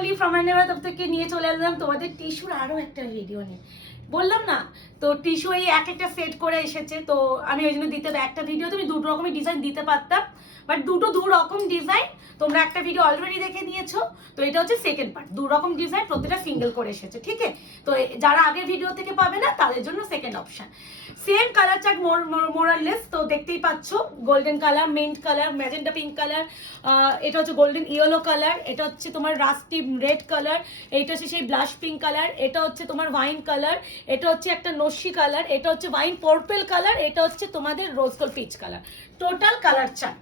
Finally ফ্রমানেরা তরফ থেকে নিয়ে চলে আসলাম তোমাদের টিস্যুর আরো একটা ভিডিও নিয়ে। বললাম না তো টিস্যু এই এক একটা সেট করে এসেছে, তো আমি ওই জন্য দিতে একটা ভিডিও তুমি দুটো রকমের ডিজাইন দিতে পারতাম, বাট দুটো দু রকম ডিজাইন। তোমরা একটা ভিডিও অলরেডি দেখে নিয়েছো, তো এটা হচ্ছে সেকেন্ড পার্ট। দু রকম ডিজাইন, প্রত্যেকটা সিঙ্গেল করে এসেছে, ঠিক আছে? তো যারা আগের ভিডিও থেকে পাবে না তাদের জন্য second option. Same colour chart more or less, তো দেখতেই পাচ্ছ golden colour, mint colour, magenta pink colour, এটা হচ্ছে গোল্ডেন ইয়েলো কালার, এটা হচ্ছে তোমার রাস্টি রেড কালার, এটা হচ্ছে সেই ব্লাশ পিঙ্ক কালার, এটা হচ্ছে তোমার ওয়াইন কালার, এটা হচ্ছে একটা নস্যি কালার, এটা হচ্ছে ওয়াইন পার্পল কালার, এটা হচ্ছে তোমাদের rose gold peach colour. Total colour chart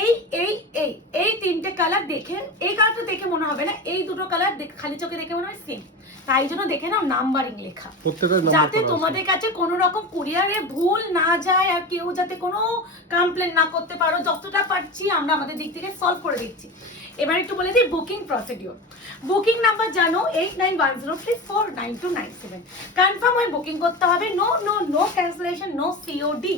এই এই এই এই তিনটে কালার দেখে, এই কালারটা দেখে মনে হবে না, এই দুটো কালার খালি চোখে দেখে মনে হয় সেম, তাই জন্য দেখে নাও নাম্বারিং লেখা, যাতে তোমাদের কাছে কোনো রকম কুরিয়ারে ভুল না যায় আর কেউ যাতে কোনো কমপ্লেন না করতে পারো। যতটা পারছি আমরা আমাদের দিক থেকে সলভ করে দিচ্ছি। এবার একটু বলে দিই বুকিং প্রসিডিওর। বুকিং নাম্বার জানো 8910349297। কনফার্ম হয়ে বুকিং করতে হবে। No no no cancellation, no COD.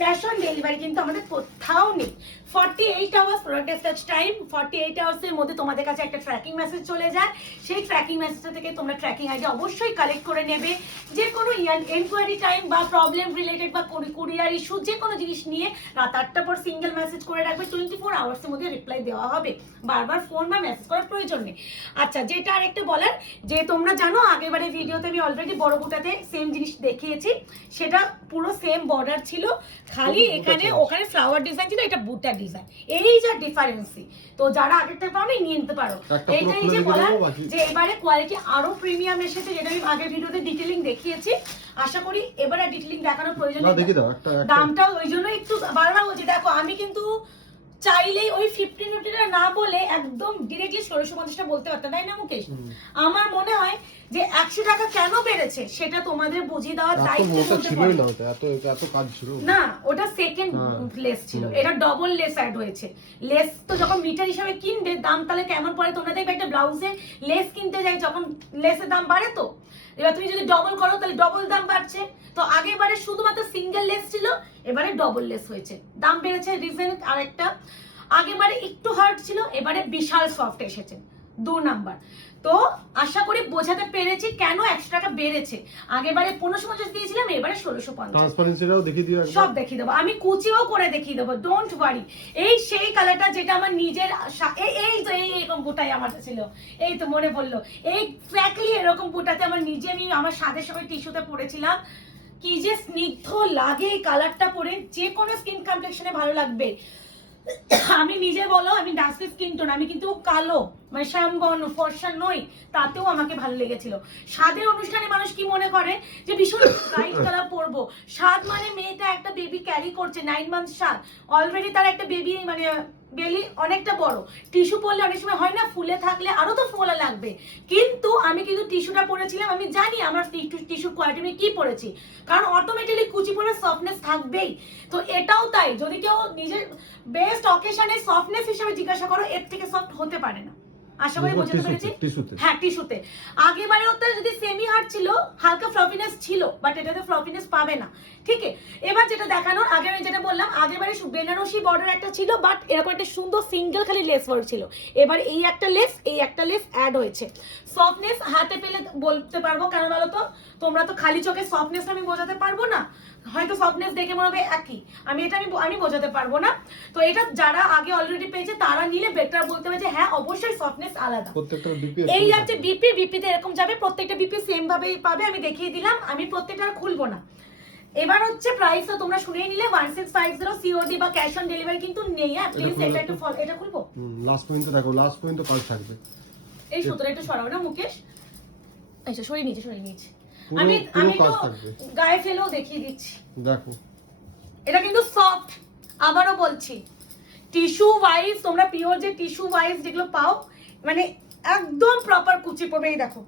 Cash on delivery কিন্তু আমাদের কোথাও নেই। 48 আওয়ার্স প্রোডাক্ট ডিসপ্যাচ টাইম। 48 আওয়ার্সের মধ্যে তোমাদের কাছে একটা ট্র্যাকিং মেসেজ চলে যায়। সেই ট্র্যাকিং মেসেজটা থেকে তোমরা ট্র্যাকিং আইডি অবশ্যই কালেক্ট করে নেবে। যে কোনো এনকোয়ারি টাইম বা প্রবলেম রিলেটেড বা কুরিয়ার ইস্যু যে কোনো জিনিস নিয়ে রাত 8টার পর সিঙ্গেল মেসেজ করে রাখবে। 24 আওয়ার্সের মধ্যে রিপ্লাই দেওয়া হবে, বারবার ফোন বা মেসেজ করার প্রয়োজন নেই। আচ্ছা, যেটা আরেকটা বলার, যে তোমরা জানো আগেরবারের ভিডিওতে আমি অলরেডি বড় বুটাতে সেম জিনিস দেখিয়েছি, সেটা পুরো সেম বর্ডার ছিল, খালি এখানে ওখানে ফ্লাওয়ার ডিজাইন ছিল, এটা বুটা ডিজাইন। এই যা ডিফারেন্সি, তো যারা আগেরটা পাও না নিয়ে নিতে পারো। এইটাই যে বলার যে এবারে কোয়ালিটি আরো প্রিমিয়াম এসেছে, যেটা আমি আগের ভিডিওতে ডিটেইলিং দেখিয়েছি। আশা করি এবারে ডিটেইলিং দেখানোর প্রয়োজন নেই। দামটাও ওই জন্য একটু বারবার বলছি, দেখো আমি কিন্তু চাইলেই ওই 1550 না বলে একদম ডিরেক্টলি 1650টা বলতে পারতাম, তাই না মুকেশ? আমার মনে হয় যে 100 টাকা কেন বেড়েছে সেটা তোমাদের বুঝিয়ে দেওয়ার দায়িত্ব না। ওটা সেকেন্ড লেস ছিল, এটা ডবল লেস অ্যাড হয়েছে। লেস তো যখন মিটার হিসাবে কিনবে দাম তাহলে কেমন পড়ে তোমরা দেখবে। একটা ব্লাউজে লেস কিনতে যাই যখন লেসের দাম বাড়ে, তো এবার তুমি যদি ডবল করো তাহলে ডবল দাম বাড়ছে। তো আগেবারে শুধুমাত্র সিঙ্গেল লেস ছিল, এবারে ডবল লেস হয়েছে, দাম বেড়েছে। রিজন আরেকটা, আগেবারে একটু হার্ড ছিল, এবারে বিশাল সফট এসেছে 2 নাম্বার। তো আশা করি বোঝাতে পেরেছি কেন 100 টাকা বেড়েছে। আগেবারে 1550 দিয়েছিলাম, এবারে 1650। ট্রান্সপারেন্সিটাও দেখিয়ে দিও, সব দেখিয়ে দেবো, আমি কুচিও করে দেখিয়ে দেবো, ডোন্ট ওয়ারি। এই সেই কালারটা যেটা আমার নিজের, এই তো এইরকম বুটাই আমার ছিল, এই তো মনে পড়লো, এক্স্যাক্টলি এরকম বুটাতে আমার নিজে আমি আমার সাথে সময় টিস্যুতে পরেছিলাম। কি যে স্নিগ্ধ লাগে এই কালারটা পরে, যে কোনো স্কিন কমপ্লেক্সনে ভালো লাগবে। আমি নিজে বলো, আমি ডাস্কি স্কিন টোন, আমি কিন্তু কালো মানে শ্যামবর্ণ ফর্সা নই, তাতেও আমাকে ভালো লেগেছিল। স্বাদের অনুষ্ঠানে মানুষ কি মনে করে যে ভীষণ ব্রাইট কালার পরবো। স্বাদ মানে মেয়েটা একটা বেবি ক্যারি করছে, 9 মান্থ স্বাদ, অলরেডি তার একটা বেবি মানে বেলি অনেকটা বড়। টিস্যু পরলে অনেক সময় হয় না ফুলে থাকলে আরো তো ফোলা লাগবে, কিন্তু আমি কিন্তু টিস্যুটা পরেছিলাম, আমি জানি আমার টিস্যুর কোয়ালিটি আমি কি পরেছি, কারণ অটোমেটিক্যালি কুচি পরে সফটনেস থাকবেই। তো এটাও তাই, যদি কেউ নিজের বেস্ট অকেশনে সফটনেস হিসেবে জিজ্ঞাসা করো, এর থেকে সফট হতে পারে না। আশা করি বোঝাতে পেরেছি। হ্যাঁ, টিস্যুতে আগেবারে ওটা যদি সেমি হার্ড ছিল, হালকা ফ্লফিনেস ছিল, বাট এটাতে ফ্লফিনেস পাবে না, ঠিক আছে? এবার যেটা দেখানোর, আগে আমি যেটা বললাম, আগেবারে বেনারসি বর্ডার একটা ছিল, বাট এরকম একটা সুন্দর সিঙ্গেল খালি লেস ওয়ার্ক ছিল। এবার এই একটা লেস অ্যাড হয়েছে। সফটনেস হাতে পেলে বলতে পারবো, কেন বলো তো, তোমরা তো খালি চোখে সফটনেস আমি বোঝাতে পারবো না, হয়তো সফটনেস দেখে মনে হবে একই, আমি বোঝাতে পারবো না। তো এটা যারা আগে অলরেডি পেয়েছে তারা নিলে বেটার বলতে হবে যে হ্যাঁ অবশ্যই সফটনেস আলাদা। এই আছে বিপিতে এরকম যাবে, প্রত্যেকটা বিপি সেম ভাবেই পাবে, আমি দেখিয়ে দিলাম, আমি প্রত্যেকটা খুলবো না। এবার হচ্ছে প্রাইস তো তোমরা শুনেই নিলে, 1650 সিওডি বা ক্যাশ অন ডেলিভারি কিন্তু নেই। হ্যাঁ প্লিজ এটা একটু এটা খুলবো, লাস্ট পর্যন্ত দেখো, লাস্ট পর্যন্ত কাজ থাকবে। এই সুতোটা একটু সরাও না মুকেশ, আচ্ছা সরিয়ে নিয়েছে। আমি একটু গায়ে ফেলেও দেখিয়ে দিচ্ছি, দেখো এটা কিন্তু সফট। আবারও বলছি, টিস্যু ওয়াইজ তোমরা পিওর যে টিস্যু ওয়াইজ যেগুলো পাও, মানে একদম প্রপার কুচি পড়বে। এই দেখো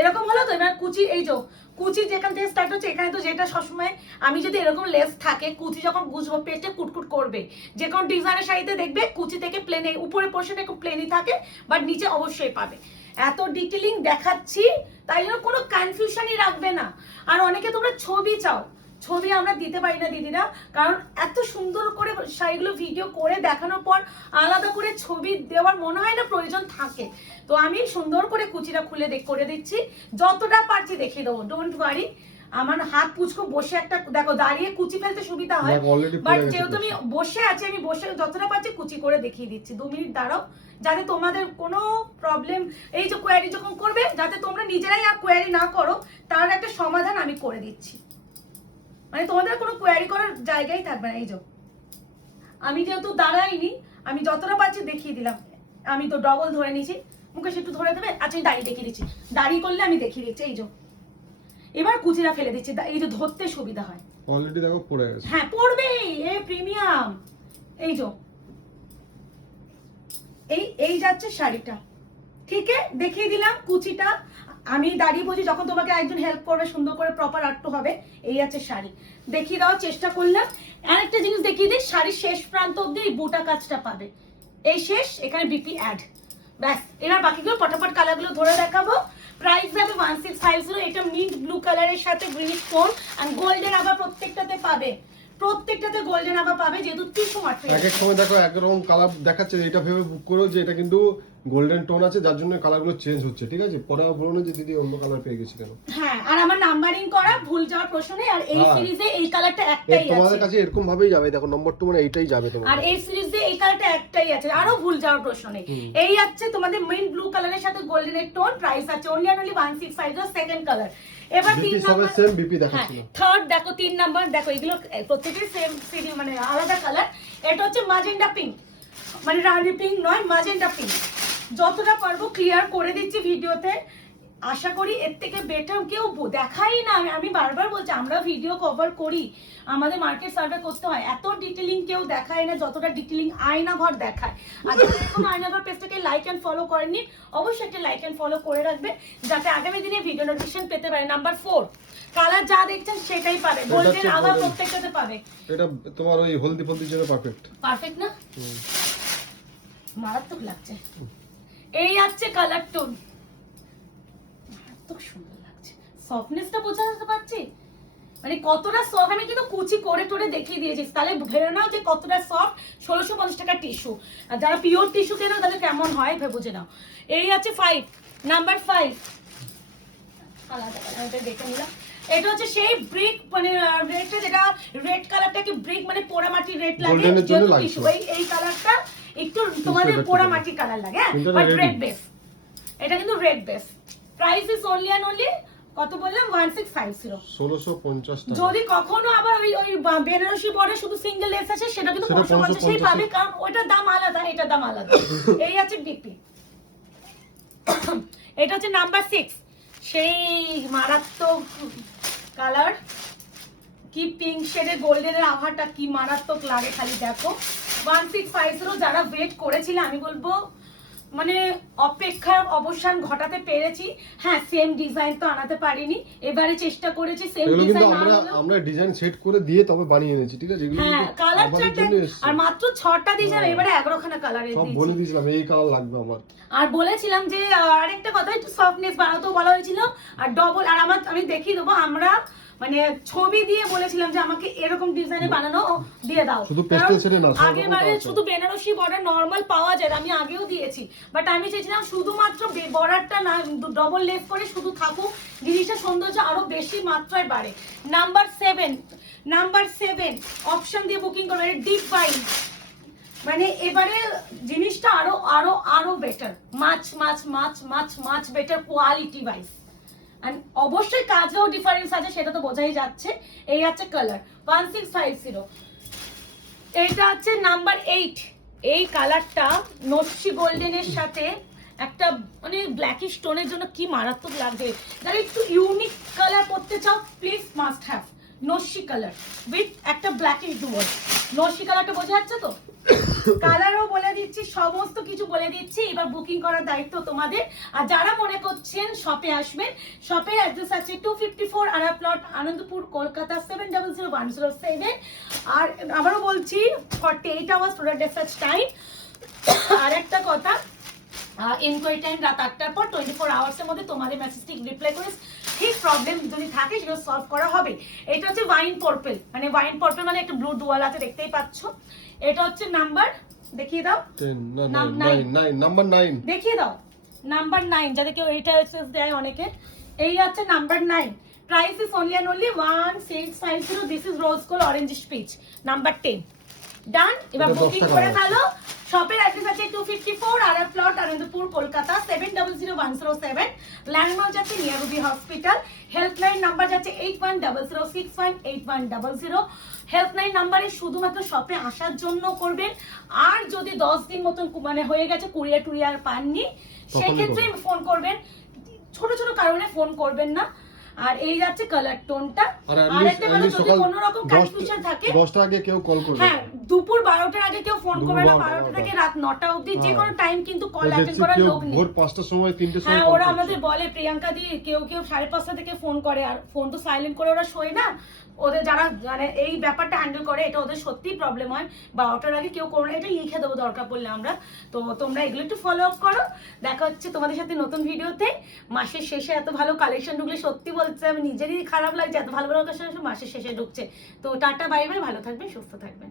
এরকম হলো তো, এবার কুচি, এই যে কুচি যেখান থেকে স্টার্ট হচ্ছে এখানে, তো যেটা সবসময় আমি যদি এরকম লেস থাকে, কুচি যখন গুছবো পেটে কুটকুট করবে। যে কোনো ডিজাইনের শাড়িতে দেখবে কুচি থেকে প্লেনে উপরের পোর্শন একটু প্লেনই থাকে, বাট নিচে অবশ্যই পাবে। এত ডিটেইলিং দেখাচ্ছি, তাই জন্য কোনো কনফিউশনই রাখবে না। আর অনেকে তোমরা ছবি চাও, ছবি আমরা দিতে পারি না দিদিরা, কারণ এত সুন্দর করে শাড়িগুলো ভিডিও করে দেখানোর পর আলাদা করে ছবি দেওয়ার মনে হয় না প্রয়োজন থাকে। তো আমি সুন্দর করে কুচিটা খুলে করে দিচ্ছি, যতটা পারছি দেখিয়ে দেবো, ডোন্ট ওয়ারি। আমার হাত পুচকো বসে একটা দেখো দাঁড়িয়ে কুচি ফেলতে সুবিধা হয়, বাট যেহেতু আমি বসে আছি, আমি বসে যতটা পারছি কুচি করে দেখিয়ে দিচ্ছি। 2 মিনিট দাঁড়াও, যাতে তোমাদের কোনো প্রবলেম, এই যে কোয়ারি যখন করবে যাতে তোমরা নিজেরাই আর কোয়ারি না করো, তার একটা সমাধান আমি করে দিচ্ছি, মানে তোমাদের কোনো কোয়ারি করার জায়গাই থাকবে না। এই যে আমি যেহেতু দাঁড়াইনি, আমি যতটা পারছি দেখিয়ে দিলাম। আমি তো ডবল ধরে নিয়েছি, মুখে একটু ধরে দেবে। আচ্ছা আমি দাঁড়িয়ে দেখিয়ে দিচ্ছি, দাঁড়িয়ে করলে আমি দেখিয়ে দিচ্ছি। এই যে এবার কুচিটা ফেলে দিচ্ছি, এই যে ধরতে সুবিধা হয়। অলরেডি দেখো পড়ে গেছে। হ্যাঁ পড়বেই, এই প্রিমিয়াম। এই যে এই যাচ্ছে শাড়িটা, ঠিক আছে, দেখিয়ে দিলাম কুচিটা। আমি দাঁড়িয়ে বলছি, যখন তোমাকে একজন হেল্প করবে সুন্দর করে প্রপার আটটু হবে। এই আছে শাড়ি, দেখিয়ে দেওয়ার চেষ্টা করলাম। আরেকটা জিনিস দেখিয়ে দিই, শাড়ির শেষ প্রান্ত অব্দি এই বুটা কাজটা পাবে, এই শেষ, এখানে বিপি অ্যাড, ব্যাস। এবার বাকিগুলো পটাপট কালারগুলো ধরে দেখাবো। প্রাইস যাবে 1650। এটা মিন্ট ব্লু কালারের সাথে গ্রিন স্টোন আর গোল্ডেন আভা প্রত্যেকটাতে পাবে, প্রত্যেকটাতে গোল্ডেন আভা পাবে, যেহেতু টিস্যু মাত্র। এক এক সময় দেখো একরকম কালার দেখাচ্ছে, এটা ভেবে বুক করো যে এটা কিন্তু গোল্ডেন টোন আছে, যার জন্য কালারগুলো চেঞ্জ হচ্ছে, ঠিক আছে? পরে বলো না যে দিদি অন্য কালার পেয়ে গেছি কেন। হ্যাঁ, আর আমার নাম্বারিং করা ভুল যাওয়ার প্রশ্ন নেই। আর এই সিরিজে এই কালারটা একটাই আছে, তোমাদের কাছে এরকম ভাবেই যাবে, দেখো নম্বর 2 মানে এইটাই যাবে তোমার। আর এই সিরিজে এই কালারটা একটাই আছে, আরো ভুল যাওয়ার প্রশ্ন নেই। এই আছে তোমাদের মিন্ট ব্লু কালারের সাথে গোল্ডেনের টোন, প্রাইস আছে only 1650, সেকেন্ড কালার। এবার 3 নাম্বার সেম বিপি দেখাচ্ছিল। থার্ড দেখো, 3 নাম্বার দেখো, এগুলো প্রত্যেকটাই সেম সিরিজ, মানে আলাদা কালার। এটা হচ্ছে ম্যাজেন্ডা পিঙ্ক, মানে রানী পিঙ্ক নয়, ম্যাজেন্ডা পিঙ্ক। যতটা পারবো ক্লিয়ার করে দিচ্ছি ভিডিওতে, আশা করি এর থেকে বেটার কেউ দেখাই না। আমি বারবার বলছি, আমরা ভিডিও কভার করি, আমাদের মার্কেট সার্ভে করতে হয়, এত ডিটেলিং কেউ দেখায় না যতটা ডিটেলিং আয়না ঘর দেখায়। আর যারা এখন আয়না ঘর পেজটাকে লাইক অ্যান্ড ফলো করেননি, অবশ্যই একটা লাইক অ্যান্ড ফলো করে রাখবে, যাতে আগামী দিনে ভিডিও নোটিফিকেশন পেতে পারে। নাম্বার 4, কালার যা দেখছেন সেটাই পাবে, গোল্ডেন আভা প্রত্যেকটাতে পাবে। এটা তোমার ওই হলদি ফলদির জন্য পারফেক্ট। পারফেক্ট না? মারাত্মক লাগছে। এই আছে কালার টোন, মারাত্মক সুন্দর লাগছে। সফটনেসটা বোঝাতে পারছি, মানে কতটা সফট। আমি কিন্তু কুচি করে টোরে দেখিয়ে দিয়েছি, তাহলে ভেবে নাও যে কতটা সফট। 1650 টাকা টিস্যু, আর যারা পিওর টিস্যু কেনো তাহলে কেমন হয় বুঝে নাও। এই আছে 5, নাম্বার 5 আলাদা কালারটা দেখে নিলাম। এটা হচ্ছে সেই ব্রিক, মানে রেডটা, যেটা রেড কালারটাকে ব্রিক মানে পোড়া মাটির রেড লাগে, যেহেতু টিস্যু। এই কালারটা একটু তোমাদের পোড়া মাটির কালার লাগে, হ্যাঁ, বাট রেড বেস। এটা কিন্তু red base. Price is only and only কত বললাম, 1650, 1650 টাকা। যদি কখনো আবার ওই বেনারসি বর্ডার শুধু সিঙ্গেল লেস আছে, সেটা কিন্তু 550 পাবে, কারণ ওইটার দাম আলাদা, এটার দাম আলাদা। এই আছে ডিপি। এটা হচ্ছে নাম্বার 6, সেই মারাত্মক কালার, কি পিঙ্ক শেডের গোল্ডেনের আভাটা কি মারাত্মক লাগে, খালি দেখো। 1650, যারা ওয়েট করেছিল, আমি বলবো মানে অপেক্ষার অবসান ঘটাতে পেরেছি। হ্যাঁ, সেম ডিজাইন তো আনাতে পারিনি, এবারে চেষ্টা করেছি সেম ডিজাইন আনানো। আমরা ডিজাইন সেট করে দিয়ে তবে বানিয়ে এনেছি, ঠিক আছে? হ্যাঁ, কালার চারটা, আর মাত্র 6টা দিয়েছিলাম, এবারে 11খানা কালার সব বলে দিয়েছিলাম এই কালার লাগবে আমার। আর বলেছিলাম যে আরেকটা কথা, একটু সফটনেস বাড়াতেও বলা হয়েছিল, আর ডবল। আর আমি দেখিয়ে দেবো, আমরা মানে ছবি দিয়ে বলেছিলাম যে আমাকে এরকম ডিজাইনে বানানো দিয়ে দাও। শুধু পেস্টেল শেডে না, আগেরবারে শুধু বেনারসি বর্ডার নরমাল পাওয়া যায়, আমি আগেও দিয়েছি, বাট আমি চেয়েছিলাম শুধুমাত্র বর্ডারটা না, ডবল লেস করে শুধু থাকুক, জিনিসটা সৌন্দর্য আরো বেশি মাত্রায় বাড়ে। নাম্বার 7 অপশন দিয়ে বুকিং করো, ডিপ বাইন, মানে এবারে জিনিসটা আরো আরো আরো বেটার, মাছ বেটার কোয়ালিটি ওয়াইজ। আর অবশ্যই কাজেও ডিফারেন্স আছে, সেটা তো বোঝাই যাচ্ছে। এই আছে কালার 1650। এইটা আছে নাম্বার 8, এই কালারটা নস্যি গোল্ডেনের সাথে একটা মানে ব্ল্যাকিশ টোনের জন্য কি মারাত্মক লাগবে। যারা একটু ইউনিক কালার পড়তে চাও, প্লিজ মাস্ট হ্যাভ নস্যি কালার উইথ একটা ব্ল্যাকিশ ডুয়াল। নস্যি কালারটা বোঝা যাচ্ছে তো? কালারও বলে দিচ্ছি, সমস্ত কিছু বলে দিচ্ছি। এবার বুকিং করার দায়িত্ব তোমাদের। আর যারা মনে করছেন শপে আসবেন, শপের অ্যাড্রেস আছে 254 আরা প্লট, আনন্দপুর, কলকাতা 700107। আর আবারও বলছি 48 আওয়ার্স প্রোডাক্ট ডিসপ্যাচ টাইম। আর একটা কথা, ইনকোয়ারি টাইম রাত 8টার পর 24 আওয়ার্সের মধ্যে তোমাদের মেসেজটি রিপ্লাই করে ঠিক প্রবলেম যদি থাকে সেগুলো সলভ করা হবে। এটা হচ্ছে ওয়াইন পার্পল, মানে ওয়াইন পার্পল মানে একটা ব্লু ডুয়াল আছে, দেখতেই পাচ্ছ। এটা হচ্ছে নাম্বার, দেখিয়ে দাও 10 না 9 নাম্বার 9 দেখিয়ে দাও, নাম্বার 9, যাতে কেউ এইটা এক্সেস দেয় অনেকে। এই হচ্ছে number 9, price is only and only 1650। This is rose gold orangish peach, number 10 done. এবার এটা 10 বুকিং টাকা করে আছে। ফেলো। শপের অ্যাড্রেস আছে 254 RR plot, Anandapur, Kolkata 700107। Landmark যাচ্ছে near Ruby hospital. Helpline number যাচ্ছে 8100618100। হেল্পলাইন নাম্বারে শুধুমাত্র শপে আসার জন্য করবেন। আর যদি 10 দিন মতন মানে হয়ে গেছে কুরিয়ার টুরিয়ার পাননি, সেক্ষেত্রে ফোন করবেন। ছোট ছোট কারণে ফোন করবেন না। আর এই যাচ্ছে কালার টোনটা। আর একটা কথা, যদি কোনো রকম কনফিউশন থাকে 10টা আগে কেউ কল করবে। হ্যাঁ, দুপুর 12টার আগে কেউ ফোন করবে না। 12টা 12টা থেকে রাত 9টা অবধি যে হ্যাঁ। কোনো টাইম কিন্তু কল দেখছি অ্যাটেন্ড করার কেউ লোক নেই। ভোর 5টার সময় 3টের সময় হ্যাঁ, call ওরা করছে। আমাদের বলে প্রিয়াঙ্কা দি, কেউ 5:30 থেকে ফোন করে, আর ফোন তো সাইলেন্ট করে ওরা শোয় না। ওদের যারা মানে এই ব্যাপারটা হ্যান্ডেল করে, এটা ওদের সত্যিই প্রবলেম হয়। 12টার আগে কেউ করো না, এটা লিখে দেবো দরকার পড়লে আমরা। তো তোমরা এগুলো একটু ফলো আপ করো। দেখা হচ্ছে তোমাদের সাথে নতুন ভিডিওতে। মাসের শেষে এত ভালো কালেকশন ঢুকলে সত্যি বলছে আমি নিজেরই খারাপ লাগছে, এত ভালো ভালো কালেকশন মাসের শেষে ঢুকছে। তো টাটা, বাই বাই, ভালো থাকবেন, সুস্থ থাকবেন।